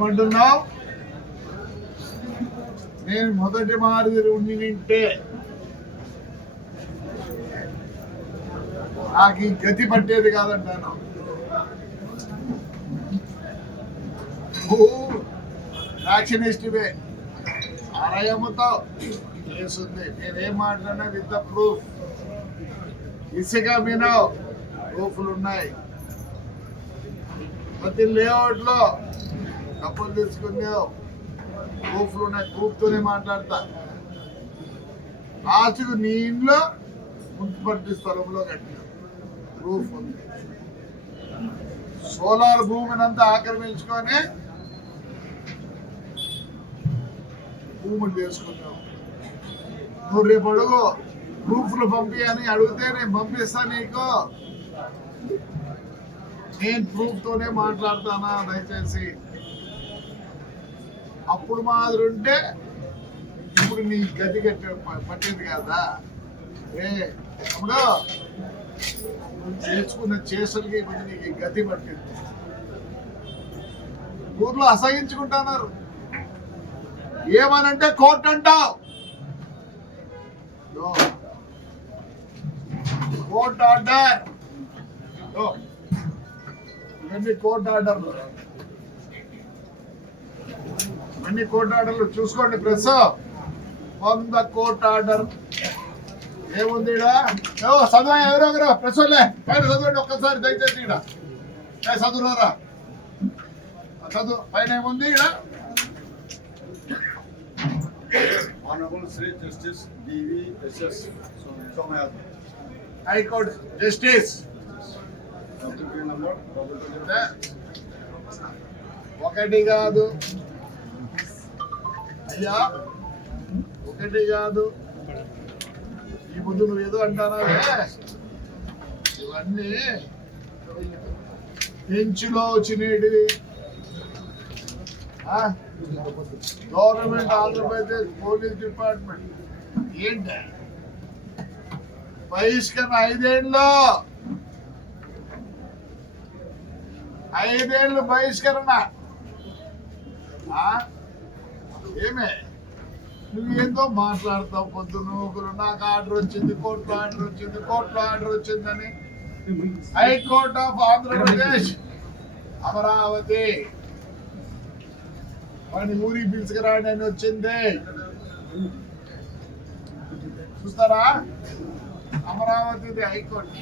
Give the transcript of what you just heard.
ఏమంటున్నావు? నేను మొదటి మాదిరి ఉండి నింటే నాకు ఈ గతి పట్టేది కాదంటాను. యాక్షనిస్ట్వే ఆరాయమ్మతో చేస్తుంది. నేనేం మాట్లాడినా విత్ ద ప్రూఫ్. ఇసుక మీద ప్రూఫ్లు ఉన్నాయి. ప్రతి లేఅవుట్ లో డబ్బులు తీసుకునే ప్రూఫ్లు ఉన్నాయి. ప్రూఫ్తోనే మాట్లాడతా. లాస్ట్కు నీ ఇంట్లో మున్సిపాలిటీ స్థలంలో కట్టిన ప్రూఫ్ ఉంది. సోలార్ భూమినంతా ఆక్రమించుకొని భూములు చేసుకున్నావు. నువ్వు రేపు అడుగు ప్రూఫ్లు పంపి అని అడిగితే నేను పంపిస్తా నీకు. నేను ప్రూఫ్ తోనే మాట్లాడతానా? దయచేసి అప్పుడు మాదిరి ఉంటే ఇప్పుడు నీ గతి పట్టేది కదా. అప్పుడు చేసుకున్న చేసులకి ఇప్పుడు నీకు గతి పట్టింది. ఊర్లో అసహించుకుంటున్నారు. ఏమనంటే కోర్టు అంటావు. కోర్టు ఆర్డర్, ఇవన్నీ కోర్టు ఆర్డర్లు. అన్ని కోర్టు ఆర్డర్లు చూసుకోండి. ప్రెస్ 100 కోర్టు ఆర్డర్ ఏముంది? చదువు ఎవరొకరు ప్రెస్ వాళ్ళే పైన చదవండి ఒక్కసారి దయచేసి. చదువురారా చదువు పైన ఏముంది? Honorable Sri Justice D.V.S.S. Somayadu. High Court Justice. ఒకటి కాదు అయ్యా, ఒకటి కాదు. ఈ ముందు నువ్వు ఏదో అంటానావే, ఇవన్నీ బెంచ్లో వచ్చినవి. గవర్నమెంట్ ఆంధ్రప్రదేశ్ పోలీస్ డిపార్ట్మెంట్ ఏంటి బహిష్కరణ 5 ఏళ్ళు బహిష్కరణ. ఏమే నువ్వు ఏందో మాట్లాడతావు పొద్దున ఒకరు. నాకు ఆర్డర్ వచ్చింది, కోర్టులో ఆర్డర్ వచ్చింది, కోర్టులో ఆర్డర్ వచ్చిందని. హైకోర్ట్ ఆఫ్ ఆంధ్రప్రదేశ్ అమరావతి వాడిని ఊరికి పిలుచుకురాండి అని వచ్చింది. చూస్తారా? అమరావతి హైకోర్టు.